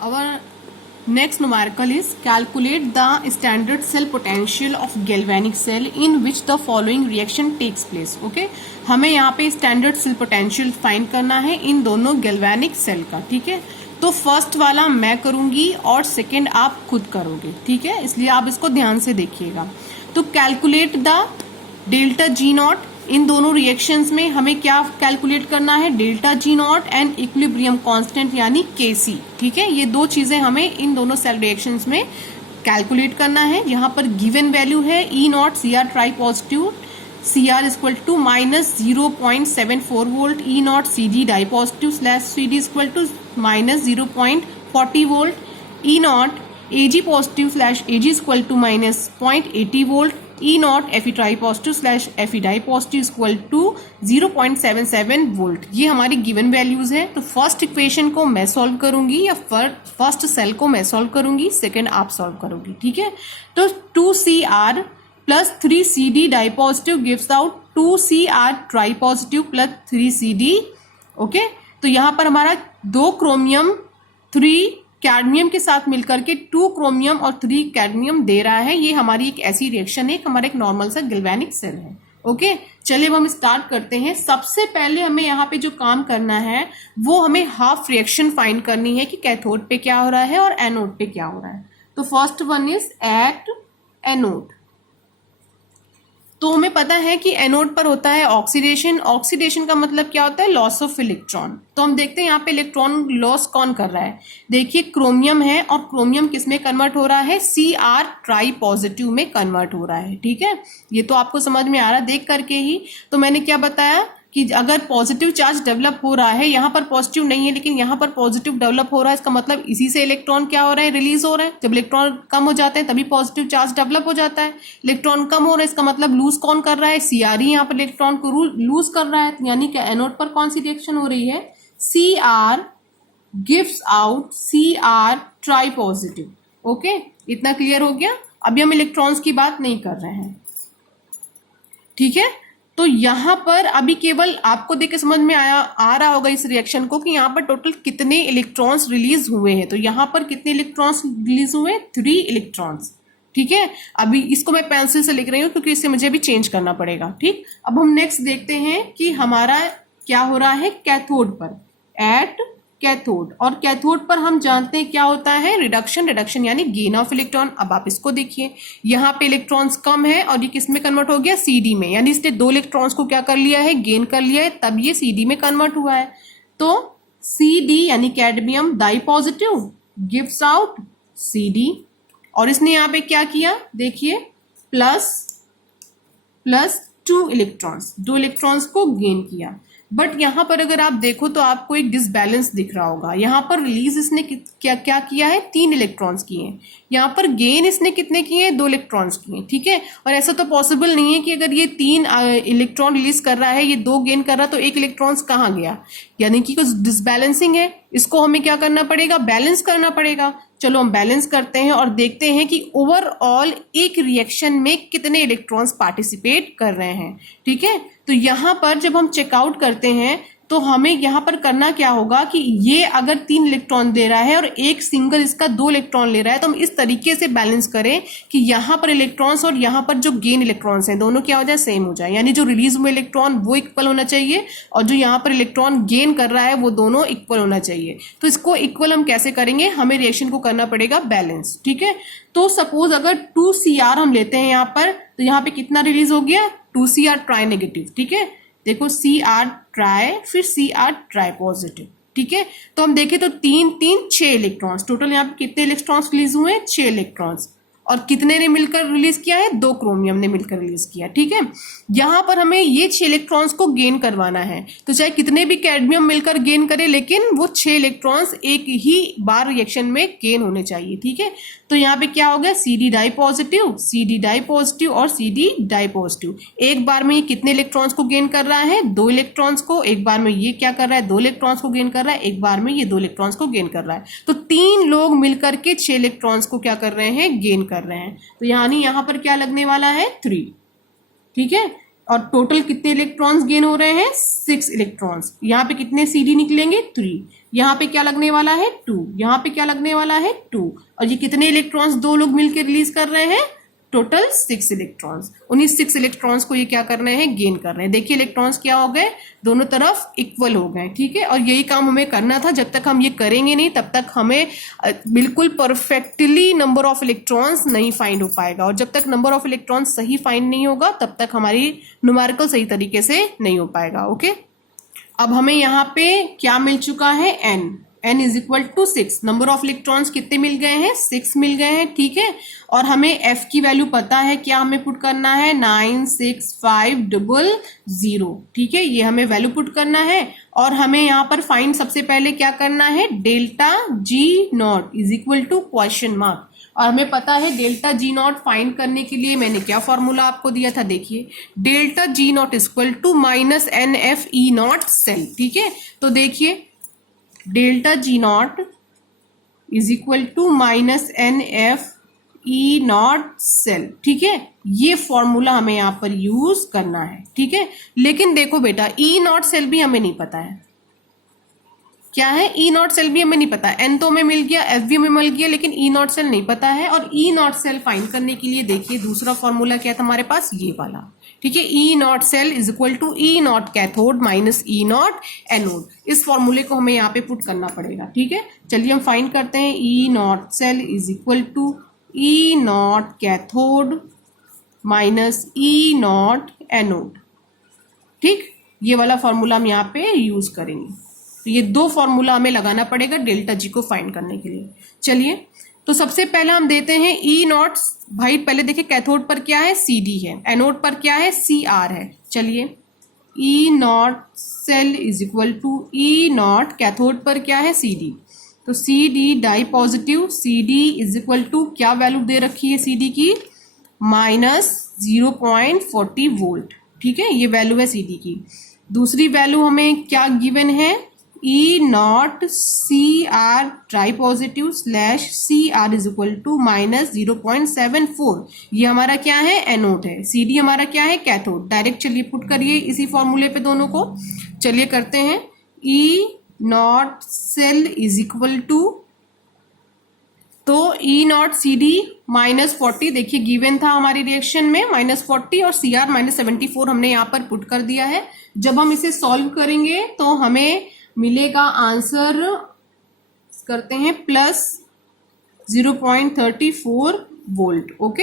Our next numerical is calculate the standard cell potential of galvanic cell in which the following reaction takes place. Okay, हमें यहाँ पे standard cell potential find करना है इन दोनों galvanic cell का. ठीक है, तो फर्स्ट वाला मैं करूंगी और सेकेंड आप खुद करोगे. ठीक है, इसलिए आप इसको ध्यान से देखिएगा. तो calculate the delta G naught. इन दोनों रिएक्शंस में हमें क्या कैलकुलेट करना है? Delta G naught and equilibrium constant यानी केसी. ठीक है, ये दो चीजें हमें इन दोनों सेल रिएक्शंस में कैलकुलेट करना है. यहाँ पर गिवन वैल्यू है E naught C R tri positive, C R equal to minus 0.74 volt, E naught C D di positive slash C D equal to minus 0.40 volt, E naught A G positive slash A G equal to minus 0.80 volt, E naught F E tri positive slash F E di positive equal to 0.77 volt. ये हमारी given values है. तो first equation को मैं solve करूंगी या first cell को मैं सॉल्व करूंगी, सेकेंड आप सॉल्व करोगी. ठीक है, तो 2CR plus 3CD di positive gives out 2CR tri positive plus 3CD. Okay, तो यहाँ पर हमारा 2 क्रोमियम 3 कैडमियम के साथ मिलकर के 2 क्रोमियम और 3 कैडमियम दे रहा है. ये हमारी एक ऐसी रिएक्शन है, हमारा एक नॉर्मल सा गैल्वेनिक सेल है. ओके, चलिए अब हम स्टार्ट करते हैं. सबसे पहले हमें यहाँ पे जो काम करना है वो हमें हाफ रिएक्शन फाइंड करनी है कि कैथोड पे क्या हो रहा है और एनोड पे क्या हो रहा है. तो first one is at anode. तो हमें पता है कि एनोड पर होता है ऑक्सीडेशन. ऑक्सीडेशन का मतलब क्या होता है? Loss of electron. तो हम देखते हैं यहाँ पे इलेक्ट्रॉन लॉस कौन कर रहा है. देखिए क्रोमियम है और क्रोमियम किस में कन्वर्ट हो रहा है? Cr ट्राई पॉजिटिव में कन्वर्ट हो रहा है. ठीक है, ये तो आपको समझ में आ रहा है देख करके ही. तो मैंने क्या बताया कि अगर पॉजिटिव चार्ज डेवलप हो रहा है, यहाँ पर पॉजिटिव नहीं है लेकिन यहाँ पर पॉजिटिव डेवलप हो रहा है, इसका मतलब इसी से इलेक्ट्रॉन क्या हो रहा है? रिलीज हो रहा है. जब इलेक्ट्रॉन कम हो जाते हैं तभी पॉजिटिव चार्ज डेवलप हो जाता है. इलेक्ट्रॉन कम हो रहा है, इसका मतलब लूज कौन कर रहा है? Cr ही यहाँ पर इलेक्ट्रॉन को लूज कर रहा है. यानी कि एनोड पर कौन सी रिएक्शन हो रही है? Cr gives out Cr tri positive. Okay, इतना क्लियर हो गया. अभी हम इलेक्ट्रॉन्स की बात नहीं कर रहे हैं. ठीक है, तो यहां पर अभी केवल आपको देख के समझ में आ रहा होगा इस रिएक्शन को कि यहाँ पर टोटल कितने इलेक्ट्रॉन्स रिलीज हुए हैं. तो यहाँ पर कितने इलेक्ट्रॉन्स रिलीज हुए? 3 इलेक्ट्रॉन्स. ठीक है, अभी इसको मैं पेंसिल से लिख रही हूँ क्योंकि इससे मुझे अभी चेंज करना पड़ेगा. ठीक, अब हम नेक्स्ट देखते हैं कि हमारा क्या हो रहा है कैथोड पर. एट कैथोड, और कैथोड पर हम जानते हैं क्या होता है? रिडक्शन. रिडक्शन यानी गेन ऑफ इलेक्ट्रॉन. अब आप इसको देखिए, यहाँ पे इलेक्ट्रॉन्स कम है और ये किस में कन्वर्ट हो गया? CD में. यानी इसने 2 इलेक्ट्रॉन्स को क्या कर लिया है? गेन कर लिया है, तब ये CD में कन्वर्ट हुआ है. तो CD यानी cadmium di positive gives out CD, और इसने यहाँ पे क्या किया? देखिए प्लस 2 इलेक्ट्रॉन्स, 2 इलेक्ट्रॉन्स को गेन किया. बट यहाँ पर अगर आप देखो तो आपको एक डिसबैलेंस दिख रहा होगा. यहाँ पर रिलीज इसने क्या किया है? 3 इलेक्ट्रॉन्स किए हैं. यहाँ पर गेन इसने कितने किए हैं? 2 इलेक्ट्रॉन्स किए. ठीक है, और ऐसा तो पॉसिबल नहीं है कि अगर ये 3 इलेक्ट्रॉन रिलीज कर रहा है, ये 2 गेन कर रहा है, तो 1 इलेक्ट्रॉन्स कहाँ गया? यानी कि कुछ डिसबैलेंसिंग है. इसको हमें क्या करना पड़ेगा? बैलेंस करना पड़ेगा. चलो हम बैलेंस करते हैं और देखते हैं कि ओवरऑल एक रिएक्शन में कितने इलेक्ट्रॉन्स पार्टिसिपेट कर रहे हैं. ठीक है, तो यहाँ पर जब हम चेकआउट करते हैं तो हमें यहाँ पर करना क्या होगा कि ये अगर 3 इलेक्ट्रॉन दे रहा है और एक सिंगल इसका 2 इलेक्ट्रॉन ले रहा है, तो हम इस तरीके से बैलेंस करें कि यहाँ पर इलेक्ट्रॉन्स और यहाँ पर जो गेन इलेक्ट्रॉन्स हैं दोनों क्या हो जाए? सेम हो जाए. यानी जो रिलीज हुए इलेक्ट्रॉन वो इक्वल होना चाहिए और जो यहाँ पर इलेक्ट्रॉन गेन कर रहा है वो दोनों इक्वल होना चाहिए. तो इसको इक्वल हम कैसे करेंगे? हमें रिएक्शन को करना पड़ेगा बैलेंस. ठीक है, तो सपोज अगर 2CR हम लेते हैं यहाँ पर, तो यहाँ पे कितना रिलीज हो गया? 2CR try negative. ठीक है, देखो Cr ट्राई फिर Cr ट्राई पॉजिटिव. ठीक है, तो हम देखें तो 3 3 6 इलेक्ट्रॉन्स टोटल. यहाँ पे कितने इलेक्ट्रॉन्स रिलीज हुए? 6 इलेक्ट्रॉन्स. और कितने ने मिलकर रिलीज किया है? 2 क्रोमियम ने मिलकर रिलीज किया. ठीक है, यहाँ पर हमें ये 6 इलेक्ट्रॉन्स को गेन करवाना है. तो चाहे कितने भी कैडमियम मिलकर गेन करे, लेकिन वो 6 इलेक्ट्रॉन्स एक ही बार रिएक्शन में गेन होने चाहिए. ठीक है, तो यहाँ पे क्या हो गया? CD di positive, CD di positive और CD डाई पॉजिटिव. एक बार में ये कितने इलेक्ट्रॉन्स को गेन कर रहा है? 2 इलेक्ट्रॉन्स को. एक बार में ये क्या कर रहा है? 2 इलेक्ट्रॉन्स को गेन कर रहा है. एक बार में ये 2 इलेक्ट्रॉन्स को गेन कर रहा है. तो 3 लोग मिलकर के 6 इलेक्ट्रॉन्स को क्या कर रहे हैं? गेन कर रहे हैं. तो यानी यहाँ पर क्या लगने वाला है? 3. ठीक है, और टोटल कितने इलेक्ट्रॉन्स गेन हो रहे हैं? 6 इलेक्ट्रॉन्स। यहाँ पे कितने CD निकलेंगे? 3। यहाँ पे क्या लगने वाला है? 2। यहाँ पे क्या लगने वाला है? 2। और ये कितने इलेक्ट्रॉन्स दो लोग मिलकर रिलीज कर रहे हैं? Total 6 electrons. उन्हीं 6 इलेक्ट्रॉन्स को ये क्या कर रहे हैं? गेन कर रहे हैं। देखिए इलेक्ट्रॉन्स क्या हो गए? दोनों तरफ इक्वल हो गए, ठीक है। और यही काम हमें करना था। जब तक हम ये करेंगे नहीं तब तक हमें बिल्कुल परफेक्टली नंबर ऑफ इलेक्ट्रॉन्स नहीं फाइंड हो पाएगा। और जब तक नंबर ऑफ इलेक्ट्रॉन्स सही फाइंड नहीं होगा तब तक हमारी न्यूमेरिकल सही तरीके से नहीं हो पाएगा। ओके, अब हमें यहाँ पे क्या मिल चुका है? n is equal to 6। Number of electrons कितने मिल गए हैं? 6 मिल गए हैं, ठीक है। और हमें f की वैल्यू पता है, क्या हमें पुट करना है? 96500, ठीक है। ये हमें वैल्यू पुट करना है। और हमें यहाँ पर फाइंड सबसे पहले क्या करना है? Delta G0 is equal to question mark. और हमें पता है डेल्टा G0 फाइंड करने के लिए मैंने क्या फॉर्मूला आपको दिया था? देखिए delta G0 equal to minus NFE0 cell, ठीक है। तो देखिए delta G0 is equal to minus NFE0 cell, ठीक है। ये फॉर्मूला हमें यहां पर यूज करना है, ठीक है। लेकिन देखो बेटा E0 सेल भी हमें नहीं पता है। क्या है? E0 सेल भी हमें नहीं पता। N तो हमें मिल गया, F भी हमें मिल गया, लेकिन E0 सेल नहीं पता है। और E0 सेल फाइंड करने के लिए देखिए दूसरा फॉर्मूला क्या था हमारे पास? ये वाला, ठीक है। E0 cell is equal to E0 cathode minus E0 anode. इस फॉर्मूले को हमें यहाँ पे पुट करना पड़ेगा, ठीक है। चलिए हम फाइंड करते हैं। E0 cell is equal to E0 cathode minus E0 anode, ठीक। ये वाला फॉर्मूला हम यहाँ पे यूज करेंगे। तो ये दो फॉर्मूला हमें लगाना पड़ेगा डेल्टा जी को फाइंड करने के लिए। चलिए तो सबसे पहले हम देते हैं E0। भाई पहले देखिए कैथोड पर क्या है? CD है। एनोड पर क्या है? CR है। चलिए E0 cell is equal to E0 cathode पर क्या है? CD। तो CD di positive, CD is equal to क्या वैल्यू दे रखी है CD की? माइनस 0.40 वोल्ट, ठीक है। ये वैल्यू है CD की। दूसरी वैल्यू हमें क्या गिवन है? E0 CR tri positive slash CR is equal to minus 0.74। ये हमारा क्या है? एनोड है। CD हमारा क्या है? कैथोड। डायरेक्ट चलिए पुट करिए इसी फॉर्मूले पे दोनों को। चलिए करते हैं। E0 cell is equal to, तो E0 CD माइनस 40 देखिए गिवन था हमारी रिएक्शन में माइनस 40 और CR माइनस 74 हमने यहाँ पर पुट कर दिया है। जब हम इसे सॉल्व करेंगे तो हमें मिलेगा आंसर, करते हैं प्लस 0.34 वोल्ट। ओके,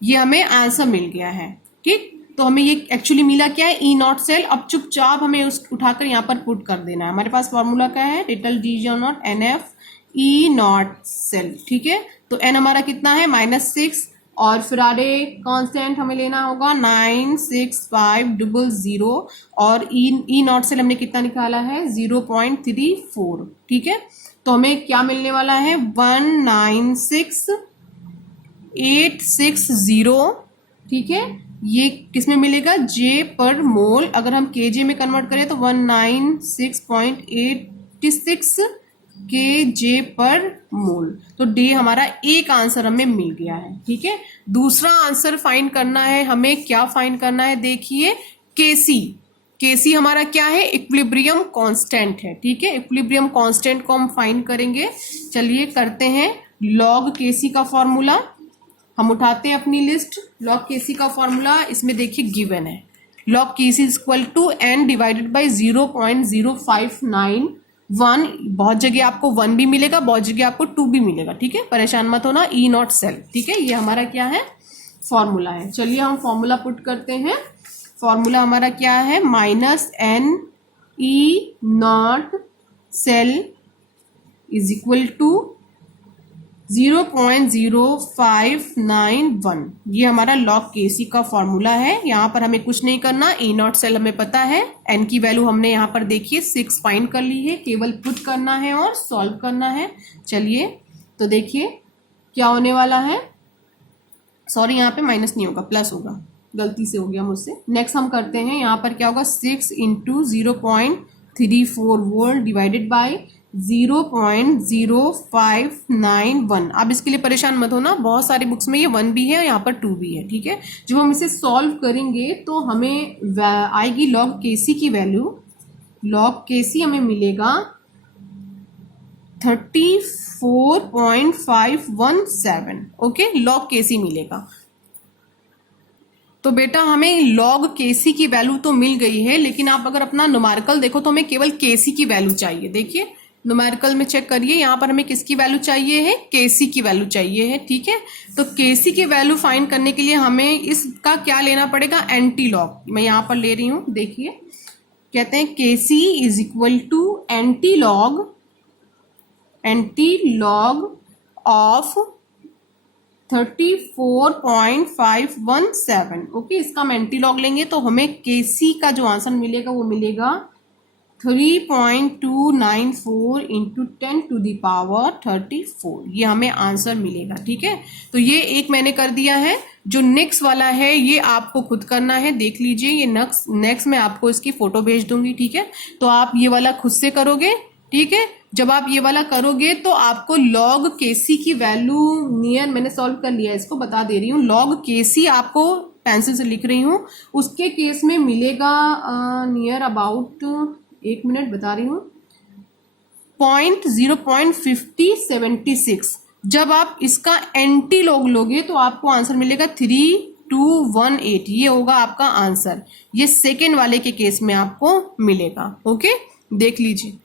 ये हमें आंसर मिल गया है, ठीक। तो हमें ये एक्चुअली मिला क्या है? E0 cell. अब चुपचाप हमें उस उठाकर यहाँ पर पुट कर देना है। हमारे पास फॉर्मूला क्या है? Delta G0 NF E0 cell, ठीक है। तो n हमारा कितना है? -6 और फैराडे कांस्टेंट हमें लेना होगा 96500 और E0 सेल हमने कितना निकाला है? 0.34, ठीक है। तो हमें क्या मिलने वाला है? 196860, ठीक है। ये किसमें मिलेगा? J पर मोल। अगर हम kJ में कन्वर्ट करें तो 196.86 kJ पर मोल। तो D हमारा एक आंसर हमें मिल गया है, ठीक है। दूसरा आंसर फाइंड करना है हमें। क्या फाइंड करना है? देखिए Kc हमारा क्या है? इक्विलिब्रियम कांस्टेंट है, ठीक है। इक्विलिब्रियम कांस्टेंट को हम फाइंड करेंगे। चलिए करते हैं। लॉग Kc का फॉर्मूला हम उठाते हैं अपनी लिस्ट। लॉग Kc का फॉर्मूला इसमें देखिए गिवन है। Log Kc equal to n divided by 0.0591। बहुत जगह आपको 1 भी मिलेगा, बहुत जगह आपको 2 भी मिलेगा, ठीक है। परेशान मत होना। E0 सेल, ठीक है। ये हमारा क्या है? फॉर्मूला है। चलिए हम फॉर्मूला पुट करते हैं। फॉर्मूला हमारा क्या है? -NE0 cell is equal to 0.0591। ये हमारा लॉग Kc का फॉर्मूला है। यहाँ पर हमें कुछ नहीं करना। E0 सेल हमें पता है। n की वैल्यू हमने यहाँ पर देखिए 6 फाइंड कर ली है। केवल पुट करना है और सॉल्व करना है। चलिए तो देखिए क्या होने वाला है। सॉरी, यहाँ पे माइनस नहीं होगा, प्लस होगा, गलती से हो गया मुझसे। नेक्स्ट हम करते हैं। यहाँ पर क्या होगा? 6 इंटू 0.34 वोल्ट डिवाइडेड बाई 0.0591। अब इसके लिए परेशान मत होना, बहुत सारी बुक्स में ये 1 भी है, यहाँ पर 2 भी है, ठीक है। जब हम इसे सॉल्व करेंगे तो हमें आएगी log KC की वैल्यू, log KC हमें मिलेगा 34.517। ओके, log KC मिलेगा। तो बेटा हमें log KC की वैल्यू तो मिल गई है, लेकिन आप अगर अपना न्यूमेरिकल देखो तो हमें केवल KC की वैल्यू चाहिए। देखिए न्यूमेरिकल में चेक करिए, यहाँ पर हमें किसकी वैल्यू चाहिए है, KC की वैल्यू चाहिए है, ठीक है। तो KC की वैल्यू फाइंड करने के लिए हमें इसका क्या लेना पड़ेगा, एंटी लॉग। मैं यहाँ पर ले रही हूँ, देखिए कहते हैं KC is equal to anti log of 34.517। Okay, इसका हम एंटी लॉग लेंगे तो हमें KC का जो आंसर मिलेगा वो मिलेगा 3.294 इंटू 10⁻34। ये हमें आंसर मिलेगा, ठीक है। तो ये एक मैंने कर दिया है। जो नेक्स्ट वाला है ये आपको खुद करना है, देख लीजिए। ये नेक्स्ट मैं आपको इसकी फोटो भेज दूंगी, ठीक है। तो आप ये वाला खुद से करोगे, ठीक है। जब आप ये वाला करोगे तो आपको log KC की वैल्यू नियर, मैंने सॉल्व कर लिया है, इसको बता दे रही हूँ। log KC आपको पेंसिल से लिख रही हूँ, उसके केस में मिलेगा नियर अबाउट, एक मिनट बता रही हूँ, 0.5076। जब आप इसका एंटी लॉग लोगे तो आपको आंसर मिलेगा 3218। ये होगा आपका आंसर। ये सेकेंड वाले के केस में आपको मिलेगा। ओके, देख लीजिए।